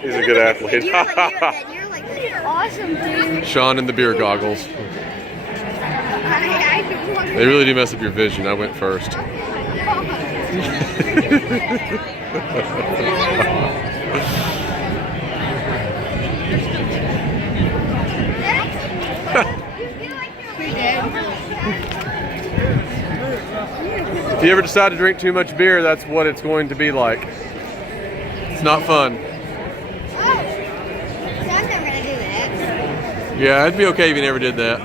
He's a good athlete. You're like this awesome dude. Sean in the beer goggles. They really do mess up your vision. I went first. If you ever decide to drink too much beer, that's what it's going to be like. It's not fun. I'm never gonna do that. Yeah, it'd be okay if you never did that.